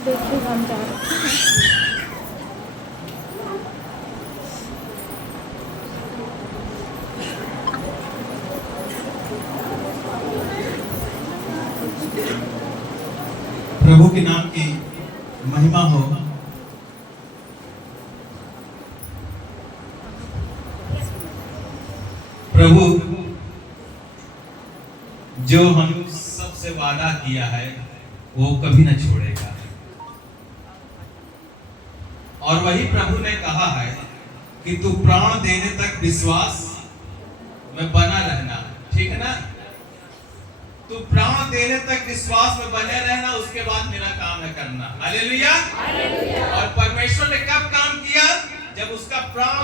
देखिए हम जा रहे हैं। प्रभु के नाम की महिमा हो। प्रभु जो हम सबसे वादा किया है वो कभी न छोड़ेगा, और वही प्रभु ने कहा है कि तू प्राण देने तक विश्वास में बना रहना। ठीक है ना? तू प्राण देने तक विश्वास में बने रहना, उसके बाद मेरा काम है करना। हालेलुया। और परमेश्वर ने कब काम किया? जब उसका प्राण,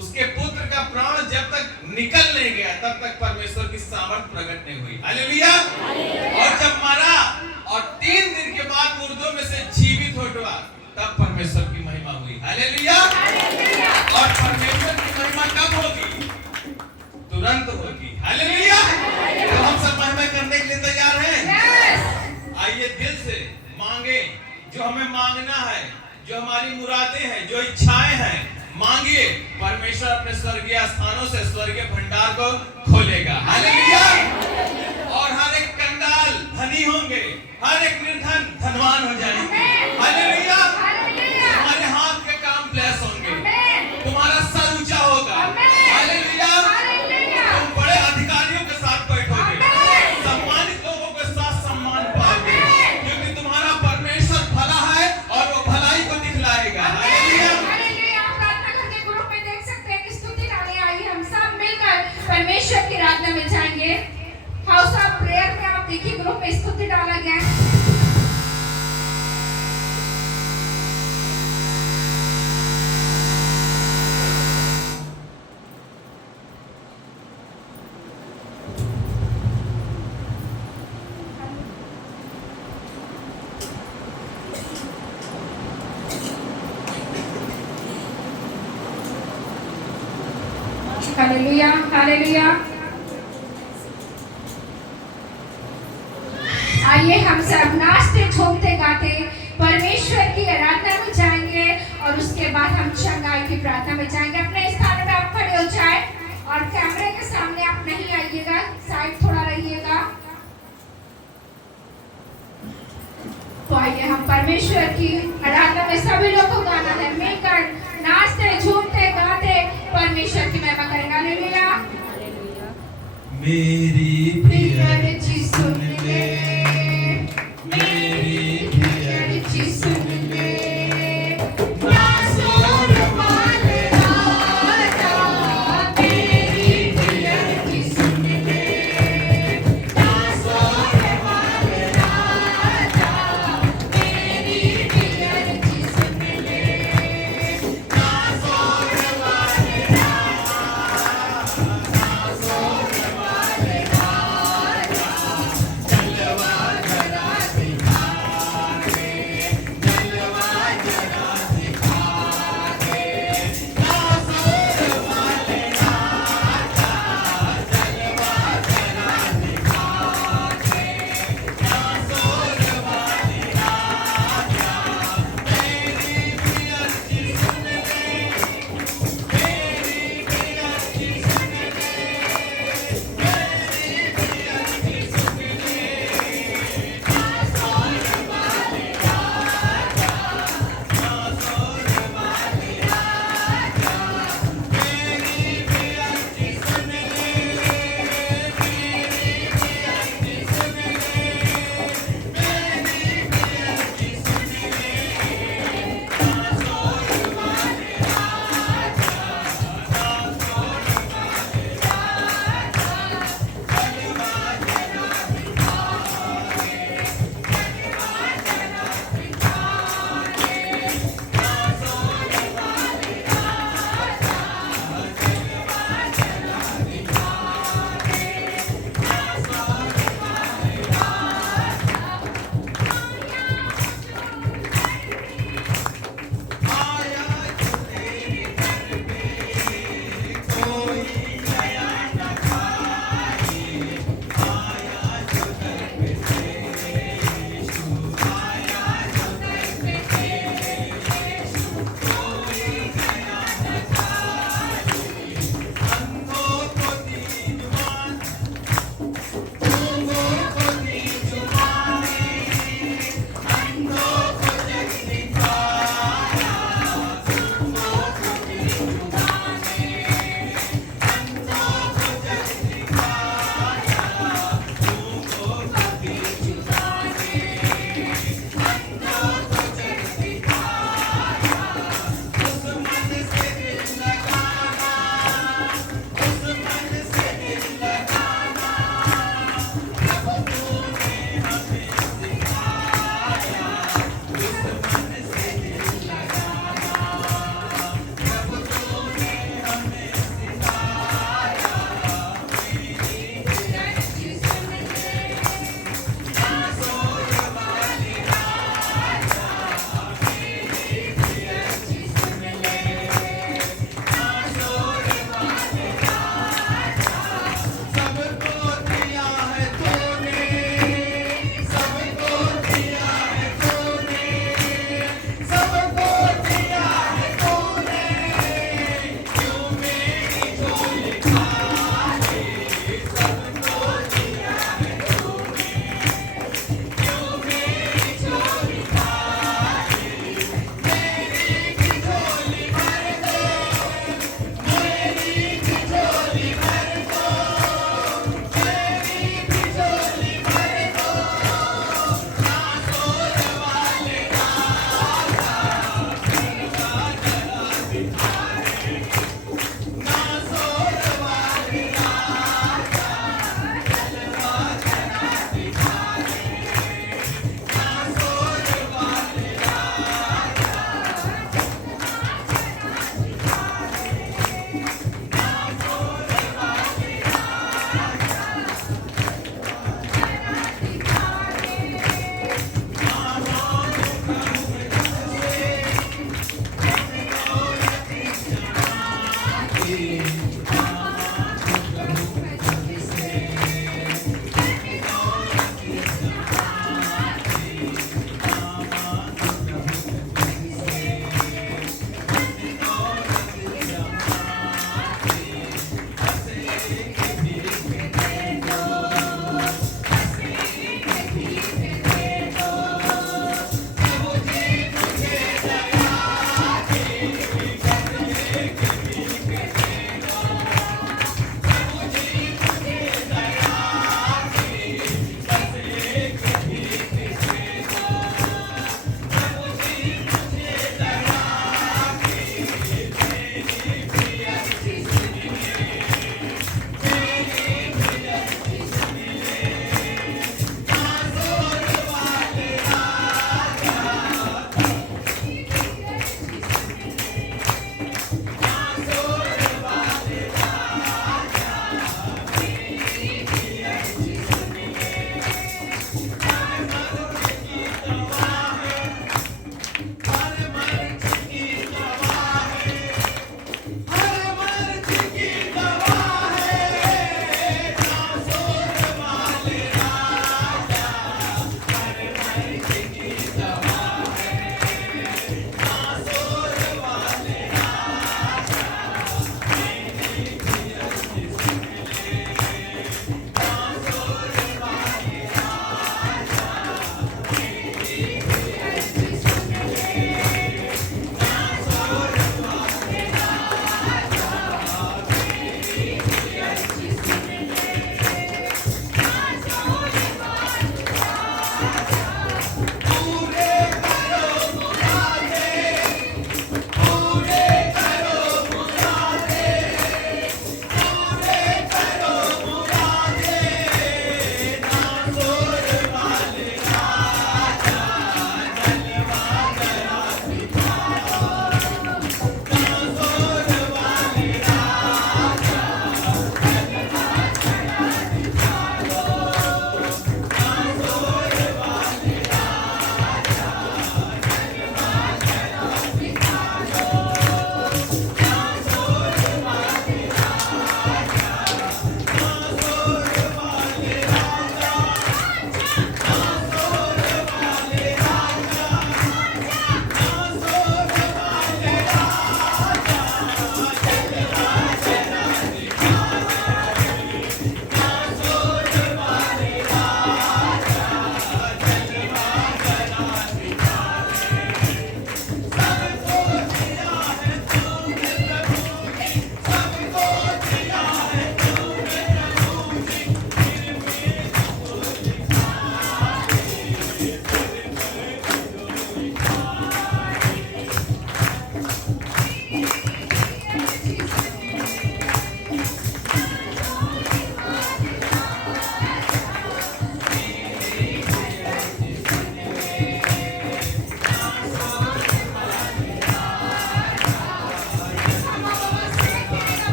उसके पुत्र का प्राण जब तक निकल नहीं गया तब तक परमेश्वर की सामर्थ प्रकट नहीं हुई। हालेलुया। और जब मरा और 3 दिन के बाद मुर्दों में से जीवित उठा तब परमेश्वर की महिमा हुई। हालेलुया। और परमेश्वर की महिमा कब होगी? तुरंत होगी। हालेलुया। तो हम सब महिमा करने के लिए तैयार हैं? आइए दिल से मांगे जो हमें मांगना है, जो हमारी मुरादें हैं, जो इच्छाएं हैं, मांगिए। परमेश्वर अपने स्वर्गीय स्थानों से स्वर्गीय भंडार को खोलेगा। हालेलुया। और हर एक कंगाल धनी होंगे, हर एक निर्धन धनवान हो जाएंगे। हालेलुया। तुम्हारे हाथ के काम ब्लेस होंगे, तुम्हारा सर ऊंचा होगा। हालेलुया। तुम बड़े अधिकारियों के साथ बैठोगे, सम्मानित लोगों के साथ सम्मान पाओगे, क्योंकि तुम्हारा परमेश्वर भला है और वो भलाई को दिखलाएगा। हालेलुया। परमेश्वर की आराधना में जाएंगे। हाउस ऑफ प्रेयर में आप देखिए ग्रुप में स्तुति डाला गया है। Hallelujah, hallelujah. आइए हम सब नाचते झूमते गाते परमेश्वर की आराधना में जाएंगे और उसके बाद हम चंगाई की प्रार्थना में जाएंगे। अपने स्थान पे आप खड़े हो जाए और कैमरे के सामने आप नहीं आइएगा, साइड थोड़ा रहिएगा। तो आइए हम परमेश्वर की आराधना में सभी लोग को गाना है, मिलकर नाचते झूमते गाते परमेश्वर की महिमा करेंगे। हालेलुया। मेरी प्रिय जी सुन ले, मेरी प्रिय जी सुन ले,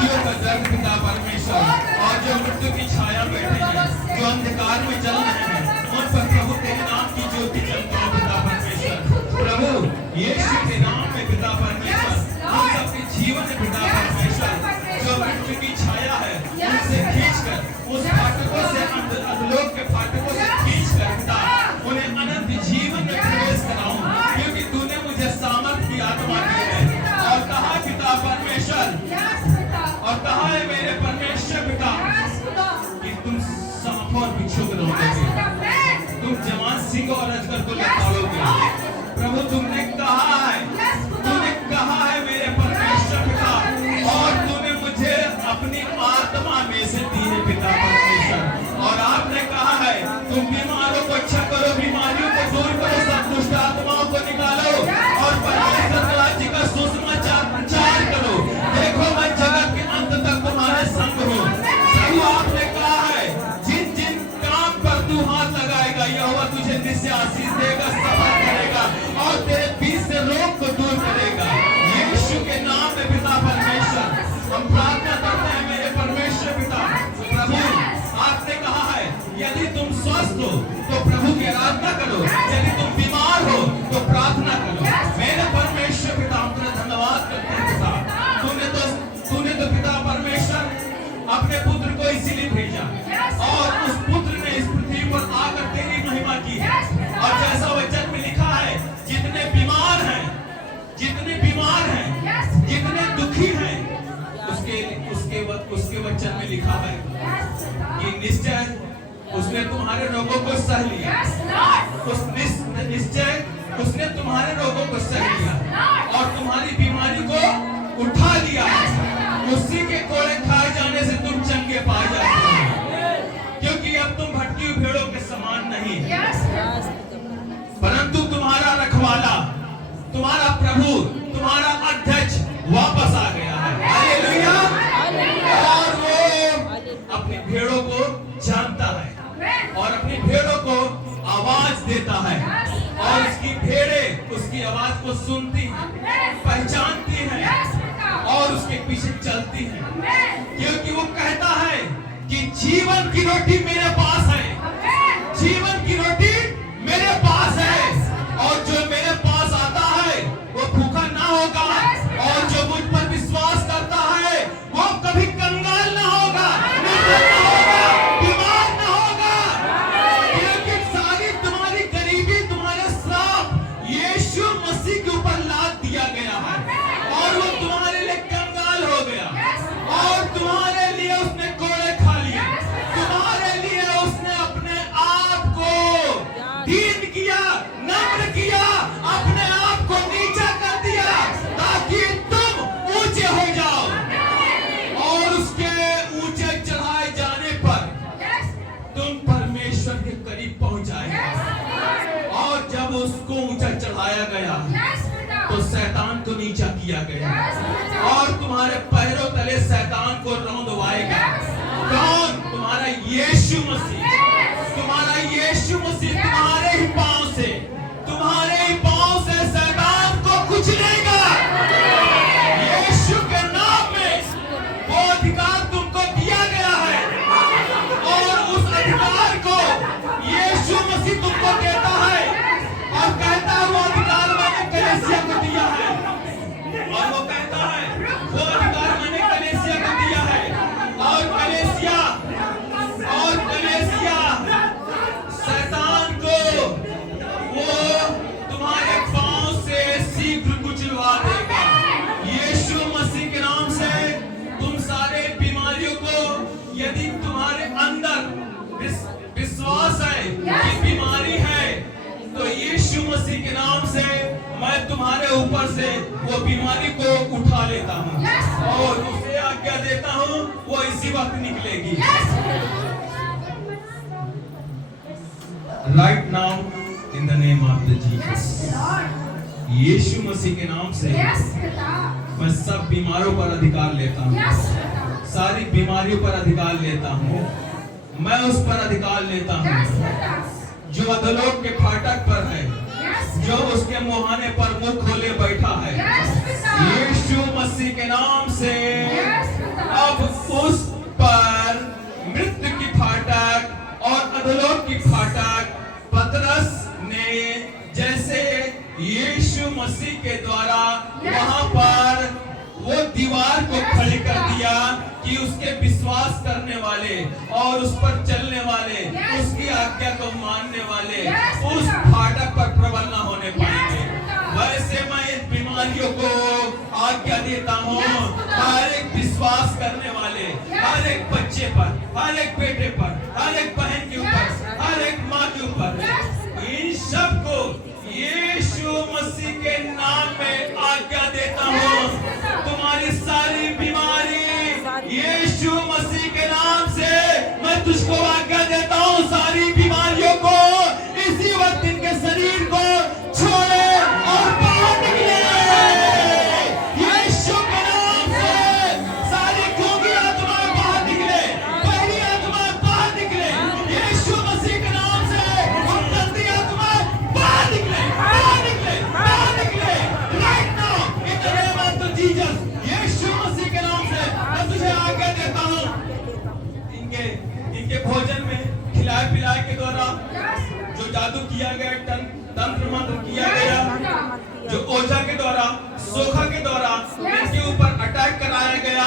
दुखियों का दर्द पिता परमेश्वर, और जो मृत्यु की छाया बैठे हैं, जो अंधकार में चल रहे हैं, उन पर प्रभु तेरे नाम की ज्योति चमकाओ पिता परमेश्वर। प्रभु यीशु के नाम में पिता परमेश्वर, हम सबके जीवन में पिता परमेश्वर, जो मृत्यु की छाया है उनसे खींचकर, उस फाटकों से, अधोलोक के फाटकों से खींचकर पिता उन्हें अनंत जीवन में प्रवेश कराऊं, क्योंकि तूने मुझे सामर्थ की आत्मा दी है। और कहा पिता परमेश्वर, और कहा है मेरे परमेश्वर पिता कि तुम सांपों और बिच्छू को रोकोगे, तुम जवान सिंह और अजगर को लताड़ोगे। प्रभु तुमने कहा है मेरे परमेश्वर पिता, और तूने मुझे अपनी आत्मा में से दी है पिता परमेश्वर। और आपने कहा है तुम बीमारों को अच्छा करो, बीमारियों को दूर करो, सब दुष्ट आत्माओं को निकालो, और परमेश्वर राज्य का सुसमाचार प्रचार करो। देखो मैं जगत के अंत तक तुम्हारे संग हूँ। प्रभु आपने कहा है जिन जिन काम पर तू हाथ लगाएगा, यहोवा तुझे निश्चय आशीष देगा, सफल करेगा, और तेरे बीच से रोग को दूर करेगा। यीशु के नाम में पिता परमेश्वर हम प्रार्थना करते हैं मेरे परमेश्वर पिता। प्रभु आपने कहा है यदि तुम स्वस्थ हो तो प्रभु की आराधना करो, यदि तुम बीमार हो तो प्रार्थना करो। मेरे परमेश्वर पिता हम तेरा धन्यवाद करते हैं पिता। तूने तो पिता परमेश्वर अपने पुत्र को इसीलिए भेजा, और उस पुत्र ने इस पृथ्वी पर आकर तेरी महिमा की है। और जैसा वचन में लिखा है जितने बीमार हैं, जितने दुखी हैं, उसके वचन में लिखा है कि निश्चय उसने तुम्हारे रोगों को सह लिया, निश्चय उसने तुम्हारे रोगों को सह लिया और तुम्हारी बीमारी को उठा लिया। उसी के कोड़े खाए जाने से तुम चंगे पाए जाते हो, क्योंकि अब तुम भटकी हुई भेड़ों के समान नहीं, परंतु तुम्हारा रखवाला, तुम्हारा प्रभु, तुम्हारा अध्यक्ष वापस आ गया है। हालेलुया। और वो अपनी भेड़ों को जानता है और अपनी भेड़ों को आवाज देता है, और उसकी भेड़ें उसकी आवाज को सुनती हैं, पहचानती हैं और उसके पीछे चलती हैं, क्योंकि वो कहता है कि जीवन की रोटी मेरे पास है, जीवन की रोटी मेरे पास है, और जो मेरे पास आता है वो भूखा ना होगा, और जो मुझ पर विश्वास करता है वो कभी कंगाल ना होगा, निर्धन ना होगा, बीमार ना होगा, क्योंकि सारी तुम्हारी गरीबी, तुम्हारे श्राप यीशु मसीह के ऊपर लाद दिया गया है, और वो तुम्हारे लिए कंगाल हो गया, और तुम्हारे लिए उसने कोड़े खा लिए, तुम्हारे लिए उसने अपने आप को दीन किया, नम्र किया, अपने आप को नीचा कर दिया, ताकि तुम ऊंचे हो जाओ, और उसके ऊंचे चढ़ाए जाने पर तुम परमेश्वर के करीब पहुंच जाएगा। और जब उसको ऊंचा चढ़ाया गया तो शैतान को नीचा किया गया, और तुम्हारे पैरों तले शैतान को रौंदवाएगा। कौन? तुम्हारा यीशु मसीह, तुम्हारा यीशु मसीह तुम्हारे ही पांव से शैतान को कुचलेगा। यीशु के नाम में वो अधिकार तुमको दिया गया है, और उस अधिकार को यीशु मसीह तुमको देता है, और कहता है वो अधिकार मैंने कलीसिया को दिया है, और वो कहता है वो अधिकार मैंने कलीसिया को दिया है, और कलीसिया शैतान को वो तुम्हारे पांव से शीघ्र कुचलवा देगा। यीशु मसीह के नाम से तुम सारे बीमारियों को, यदि तुम्हारे अंदर विश्वास है कि बीमारी है, तो यीशु मसीह के नाम से मैं तुम्हारे ऊपर से वो बीमारी को उठा लेता हूँ, और उसे आज्ञा देता हूँ वो इसी वक्त निकलेगी। Right now, in the name of the Jesus, यीशु मसीह के नाम से मैं सब बीमारों पर अधिकार लेता हूँ, सारी बीमारियों पर अधिकार लेता हूँ, मैं उस पर अधिकार लेता हूँ जो अधोलोक के फाटक पर है, जो उसके मुहाने पर मुंह खोले बैठा है। यीशु मसीह के नाम से के द्वारा वहां पर वो दीवार को खड़ी कर दिया कि उसके विश्वास करने वाले और उस पर चलने वाले, उसकी आज्ञा को मानने वाले उस फाटक पर प्रबल न होने पाएंगे। वैसे मैं इन बीमारियों को आज्ञा देता हूँ हर एक विश्वास करने वाले, हर एक बच्चे पर, हर एक बेटे पर, हर एक बहन के ऊपर, हर एक माँ के ऊपर, इन सब को यीशु मसीह के नाम में आज्ञा देता हूँ। तुम्हारी सारी बीमारी यीशु मसीह के नाम से मैं तुझको आज्ञा देता हूँ। सारी बीमारियों को इसी वक्त इनके शरीर को छोड़े और बाहर निकले यीशु के नाम से। सारी गूंगी आत्माएं बाहर निकले, बहरी आत्माएं बाहर निकले यीशु मसीह के नाम से। और गंदी आत्माएं बाहर निकले, बाहर निकले, बाहर निकले right now in the name of Jesus. यीशु मसीह के नाम से मैं तुझे आज्ञा देता हूँ। इनके भोजन में खिलाए पिलाए के द्वारा जो जादू किया गया, तंत्र मंत्र किया गया, जो ओझा के द्वारा, सोखा के द्वारा इनके ऊपर अटैक कराया गया,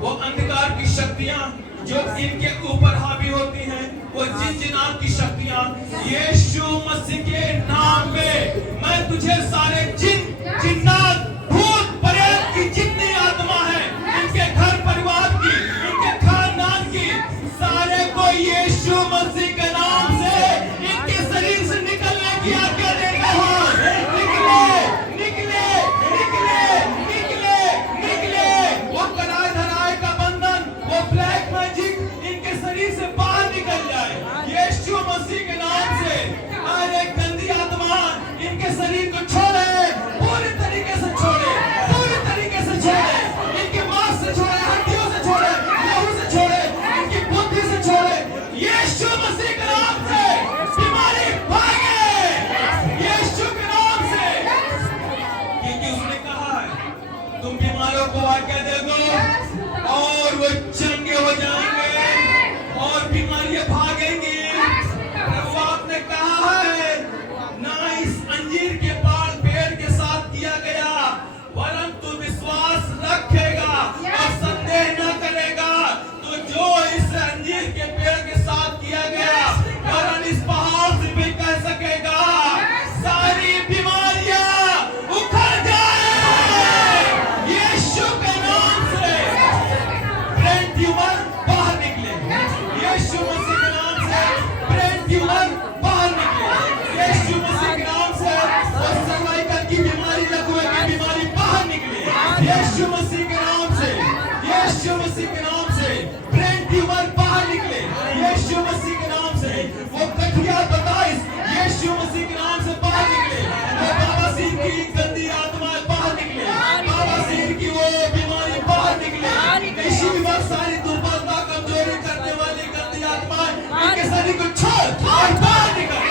वो अंधकार की शक्तियां जो इनके ऊपर हावी होती हैं, वो जिन की शक्तियां यीशु मसीह के नाम में मैं तुझे सारे जिन्नात, भूत, प्रेत की जितनी आत्मा है, इनके घर परिवार की, इनके खानदान की, सारे को यीशु मसीह के नाम से इनके शरीर से निकलने की आज्ञा दे रहा हूं। निकले, निकले, निकले, निकले, निकले। वो कराए धराए का बंधन, वो ब्लैक मैजिक इनके शरीर से बाहर निकल जाए यीशु मसीह के नाम से। हर एक गंदी आत्मा इनके शरीर को छोड़े, पूरी तरीके से छोड़े, पूरी तरीके से छोड़े, इनके मांस से छोड़े, हड्डियों से छोड़े, लहू से छोड़े, इनकी बुद्धि से छोड़े यीशु मसीह के नाम से। बीमारी भागे यीशु के नाम से, क्योंकि उसने कहा है तुम बीमारों को आज्ञा दे दो और वो चंगे हो जाएंगे और बीमारियां भागेंगी। प्रभु आपने कहा है ना इस अंजीर के पेड़ के साथ किया गया, वरन तू विश्वास रखेगा और संदेह न करेगा तो जो इस अंजीर के पेड़ के साथ किया गया, वरन इस पहाड़ से भी कह सकेगा सारी बीमारियां उखड़ जाए यीशु के नाम से। ब्रेन ट्यूमर बाहर निकले यीशु मसीह के नाम से, ब्रेन ट्यूमर बाहर निकले यीशु मसीह के नाम से। और सर्वाइकल की बीमारी, लकवे की बीमारी बाहर निकले यीशु मसीह के नाम से, यीशु मसीह के नाम से। ब्रेन ट्यूमर बाहर निकले यीशु मसीह के नाम से। वो कठिया बताइस यीशु मसीह के नाम से बाहर निकले। वो बवासीर की गंदी आत्माएं बाहर निकले, बवासीर की वो बीमारी बाहर निकले। इसी वक्त सारी दुर्बलता, कमजोरी करने वाली गंदी आत्माएं इनके शरीर को छोड़ और बाहर निकल।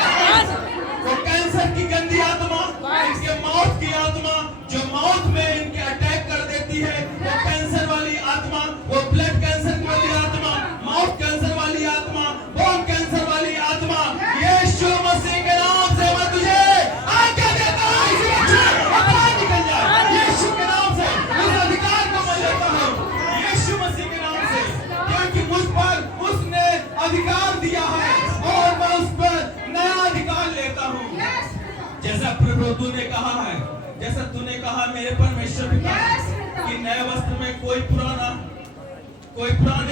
वो कैंसर की गंदी आत्मा, इनके मौत की आत्मा जो मौत में इनके अटैक कर देती है, वो कैंसर वाली आत्मा, वो ब्लड कैंसर वाली आत्मा, माउथ कैंसर वाली आत्मा, बोन कैंसर वाली आत्मा, यीशु मसीह के नाम से मैं तुझे आज्ञा देता हूं इसी वक्त बाहर निकल जा यीशु के नाम से। उस अधिकार को मैं लेता हूं यीशु मसीह के नाम से, क्योंकि मुझ पर उसने अधिकार दिया है और मैं उस पर नया अधिकार लेता हूं। जैसा प्रभु तूने कहा है, जैसा तूने कहा मेरे परमेश्वर पिता कि नए वस्त्र में कोई पुराने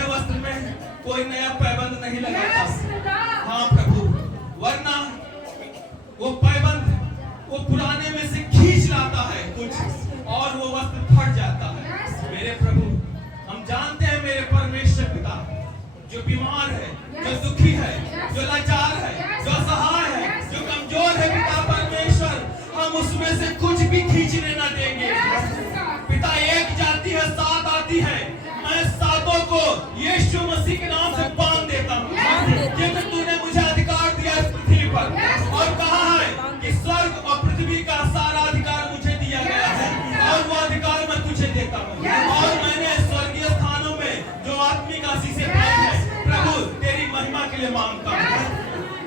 वस्त्र में कोई नया पैबंद नहीं लगाता। हाँ प्रभु, वरना वो पैबंद वो पुराने में से खींच लाता है कुछ और वो वस्त्र फट जाता है। मेरे प्रभु, हम जानते हैं मेरे परमेश्वर पिता जो बीमार है, जो दुखी है, जो लाचार है, जो असहाय है, जो कमजोर है पिता परमेश्वर, हम उसमें से कुछ भी खींचने ना देंगे। पिता एक जाती है, सात आती है, मैं सातों को यीशु मसीह के नाम से बांध देता हूँ, क्योंकि तूने मुझे अधिकार दिया इस पृथ्वी पर और कहा है कि स्वर्ग और पृथ्वी का सारा अधिकार मुझे दिया गया है और वो अधिकार मैं तुझे देता हूँ। और मैंने स्वर्गीय स्थानों में जो आत्मिक आशीषें पाई है प्रभु तेरी महिमा के लिए मांगता हूँ।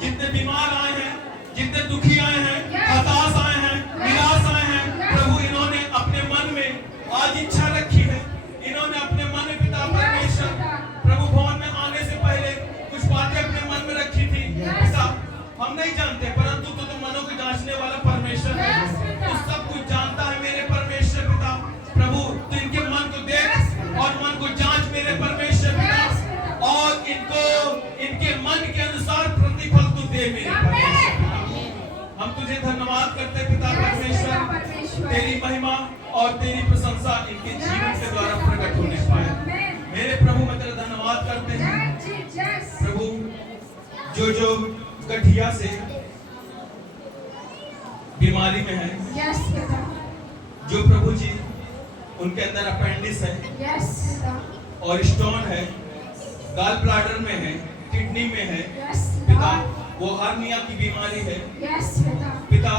जितने बीमार आए हैं, जितने दुखी आए हैं, हताश आए हैं, निराश आए हैं, तुझे धन्यवाद करते पिता परमेश्वर, तेरी महिमा और तेरी प्रशंसा इनके जीवन के द्वारा प्रकट होने पाए। मेरे प्रभु मैं तेरा धन्यवाद करते हैं प्रभु, जो गठिया से बीमारी में है, जो प्रभु जी उनके अंदर अपेंडिक्स है और स्टोन है, गाल ब्लैडर में है, किडनी में है पिता, वो हर्निया की बीमारी है पिता,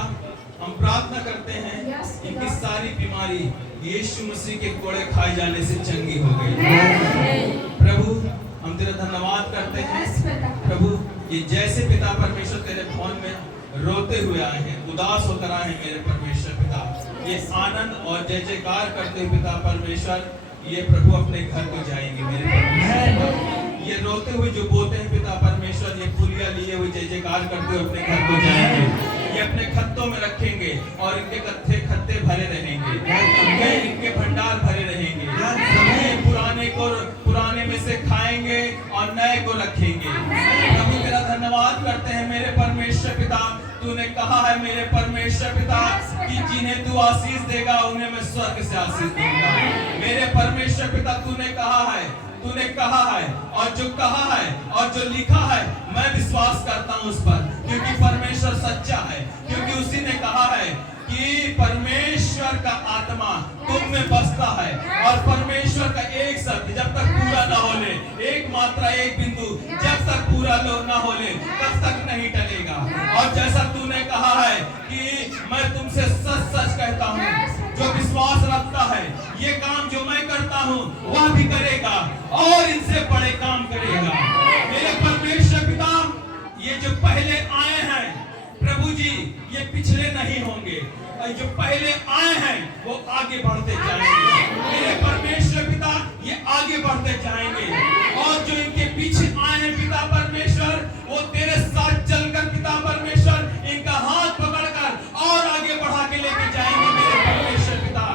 हम प्रार्थना करते हैं इनकी सारी बीमारी यीशु मसीह के कोड़े खाए जाने से चंगी हो गई। प्रभु हम तेरा धन्यवाद करते हैं प्रभु, ये जैसे पिता परमेश्वर तेरे भवन में रोते हुए आए हैं, उदास होकर आए हैं मेरे परमेश्वर पिता, ये आनंद और जय जयकार करते हुए पिता परमेश्वर ये प्रभु अपने घर को जाएंगे मेरे परमेश्वर, ये रोते हुए जो बोलते हैं पिता परमेश्वर, ये पुलिया लिए हुए जय जयकार करते हुए अपने घर को जाएंगे, ये अपने खत्तों में रखेंगे और इनके खत्ते भरे रहेंगे, इनके भंडार भरे रहेंगे, पुराने में से खाएंगे और नए को रखेंगे। प्रभु तेरा धन्यवाद करते हैं मेरे परमेश्वर पिता, तूने कहा है मेरे परमेश्वर पिता कि जिन्हें तू आशीष देगा उन्हें मैं स्वर्ग से आशीष दूंगा। मेरे परमेश्वर पिता तूने कहा है और जो कहा है और जो लिखा है मैं विश्वास करता हूं उस पर, क्योंकि परमेश्वर सच्चा है, क्योंकि उसी ने कहा है कि परमेश्वर का आत्मा तुम में बसता है और परमेश्वर का एक शब्द जब तक पूरा ना होले, एक मात्रा एक बिंदु जब तक पूरा ना होले तब तक नहीं टलेगा। और जैसा तूने कहा है कि मैं तुमसे सच सच कहता हूँ, जो विश्वास रखता है ये काम जो मैं करता हूँ वह भी करेगा और इनसे बड़े काम करेगा। मेरे परमेश्वर पिता ये जो पहले आए हैं प्रभु जी ये पिछले नहीं होंगे, जो पहले आए हैं वो आगे बढ़ते जाएंगे। मेरे परमेश्वर पिता ये आगे बढ़ते जाएंगे और जो इनके पीछे आए हैं पिता परमेश्वर वो तेरे साथ चलकर पिता परमेश्वर इनका हाथ पकड़कर और आगे बढ़ा के लेके जाएंगे मेरे परमेश्वर पिता।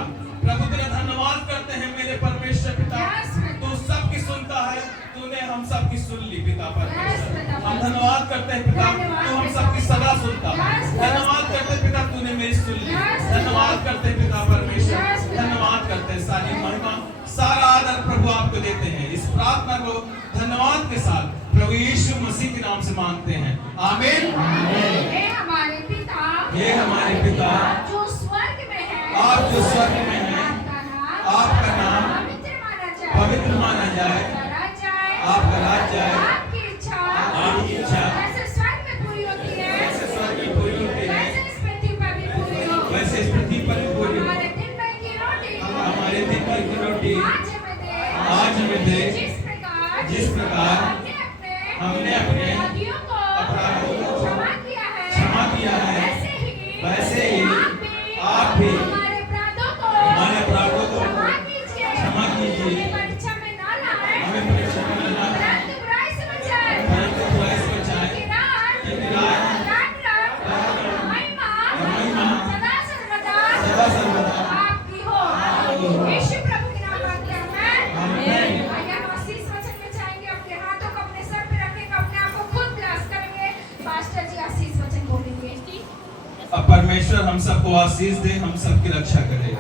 प्रभु तेरा धन्यवाद करते हैं मेरे परमेश्वर पिता, तू सबकी सुनता है, तूने हम सबकी सुन ली पिता परमेश्वर। हम धन्यवाद करते हैं पिता, तू हम सबकी सदा सुनता है। धन्यवाद करते हैं पिता तूने मेरी सुन ली। धन्यवाद करते हैं पिता परमेश्वर, धन्यवाद करते हैं, सारी महिमा सारा आदर प्रभु आपको देते हैं। इस प्रार्थना को धन्यवाद के साथ प्रभु यीशु मसीह के नाम से मांगते हैं, आमीन। हे हमारे पिता, हे हमारे पिता जो स्वर्ग में है, आप जो स्वर्ग में हैं, आपका नाम पवित्र माना जाए, आपका राज्य आए, आपकी इच्छा जैसे स्वर्ग में पूरी होती है वैसे इस पृथ्वी पर भी पूरी हो। हमारे दिन भर की रोटी आज हमें दे, जिस प्रकार हमने अपने अपराधियों को क्षमा किया है वैसे ही आप भी हमारे अपराधों को क्षमा कीजिए। हमें परीक्षा में न लाएं, परंतु बुराई से बचाएं। महिमा सदा सर्वदा आपकी हो। यीशु प्रभु के नाम में आमीन। आइए हम आशीष वचन में जाएंगे, अपने हाथों को अपने सर पे रखेंगे, अपने आप को खुद ब्लेस करेंगे। पास्टर जी आशीष वचन बोलेंगे। अब परमेश्वर हम सबको आशीष दे, हम सबकी रक्षा करे।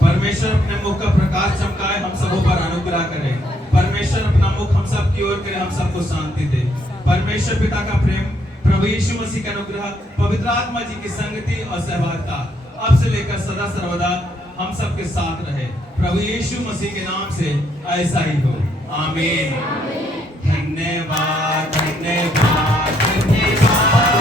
परमेश्वर अपने मुख का प्रकाश चमकाए, हम सबों पर अनुग्रह करे। परमेश्वर अपना मुख हम सब की ओर करे, हम सबको शांति दे। परमेश्वर पिता का प्रेम, प्रभु यीशु मसीह का अनुग्रह, पवित्र आत्मा जी की संगति और सहभागिता अब से लेकर सदा सर्वदा हम सबके साथ रहे। प्रभु यीशु मसीह के नाम से ऐसा ही हो, आमीन। धन्यवाद धन्यवाद धन्यवाद।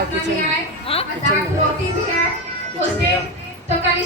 प्रार्थना में आए और दाल रोटी भी है उस दिन तो कल